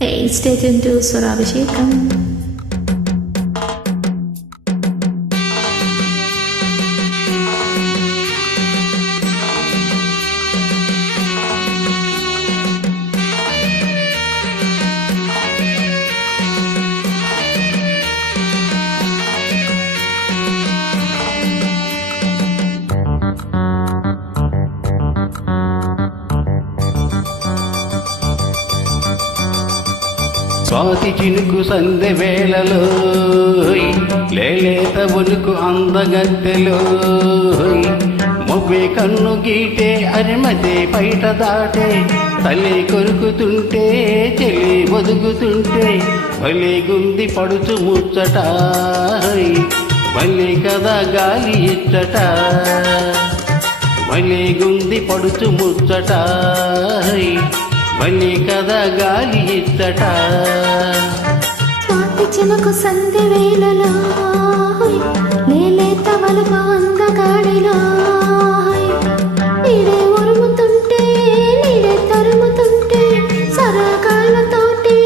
Hey, stay tuned to Swarabhishekam. Swathi చినుకు సందె వేళలో లేలేత ఉనుకు అందగద్దెలో మొవ్వే కన్ను గీటే అరిమతే పైట దాటే తల్లి కొరుకుతుంటే చెల్లి ఒదుగుతుంటే భలే గుంది పడుచు ముచ్చట భలే కదా గాలి ఇచ్చట భలే గుంది పడుచు ముచ్చట భలే కదా గాలి ఇచ్చట స్వాతి చినుకు సందె వేళలో లేలేత వలుపు అందగాడిలో నీడే ఉరుముతుంటే నీడే తరుముతుంటే సరగాళ్ళతోటి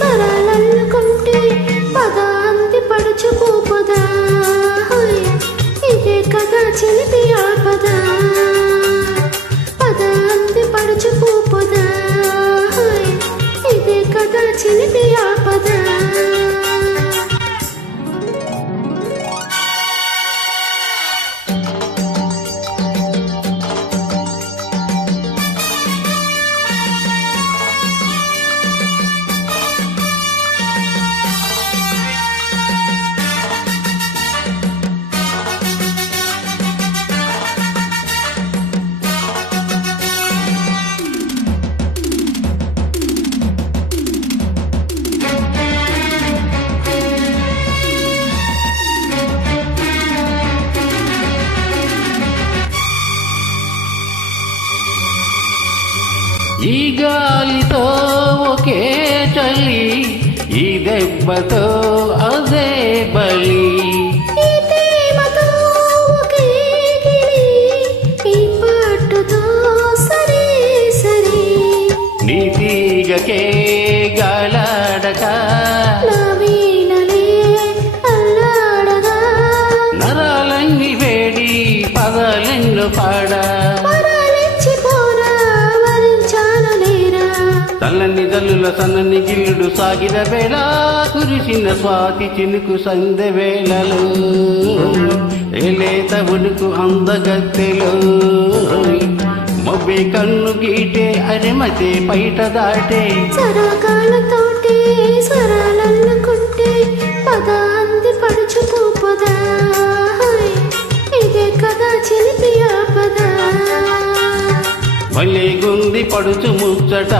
సరాలల్లుకుంటే పద అంది పడుచు పూపదా ఇదే కదా చిలిపి ఆపదా పద అంది పడుచు పూపదా ఇదే కదా చిలిపి ఆపదా ఈ గాలితో ఒకే చలి ఈ దెబ్బతో అదే బలి ఈ ప్రేమతో ఒకే గిలి ఈ పట్టుతో సరే సరే నీ తీగకే గాలాడక నా వీణలే అల్లాడగా నరాలన్నీ వేడి పదాలెన్నో పాడా తల్లని జల్లుల సన్నని గిల్లుడు సాగిన వేళ కురిసిన స్వాతి చినుకు సందె వేళలో లేత ఉనుకు అందగత్తెలో మొబ్బే కన్ను గీటే అరిమతే పైట దాటే సరగాళ్ళతోటి సరాలల్లుకుంటే పద అంది పడుచు పూపదా ఇదే కదా చిలిపి ఆపదా భలే గుంది పడుచు ముచ్చట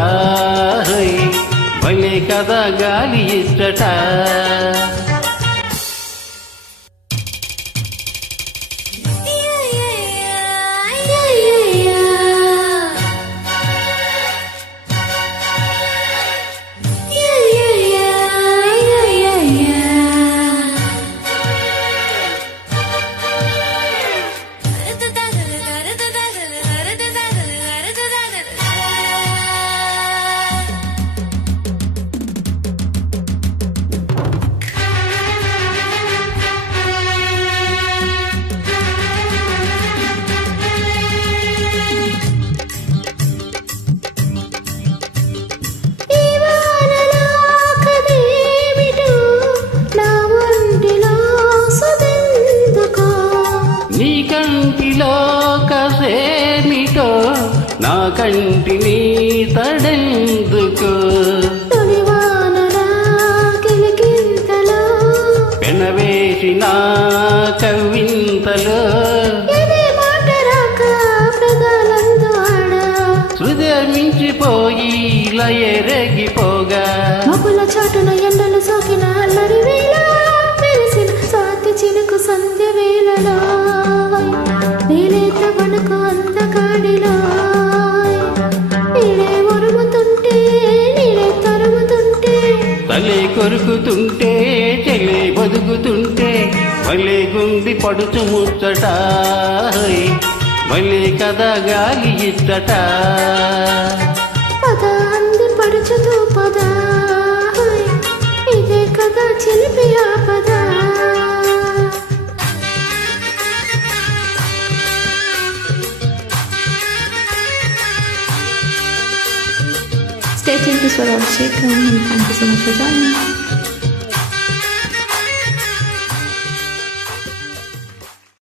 భలే కదా గాలి ఇచ్చట కంటిలో కసేమిటో నా కంటిని తడెందుకో పెనవేసిన కవింతలో హృదయం మించిపోయి లయరెగిపోగా మబ్బుల చాటున ఎండలు సోకిన అల్లరి వేళ మెరిసిన స్వాతి చినుకు సంధ్య వేళలో నీలేత వణుకు అందగాడిలో నీడే ఉరుముతుంటే నీడే తరుముతుంటే తల్లి కొరుకుతుంటే చెల్లి బతుకుతుంటే భలే గుంది పడుచు ముచ్చట భలే కదా గాలి ఇచ్చట పద అంది పడుచుతూ పద Stay tuned to Sword Chicken and thank you so much for joining.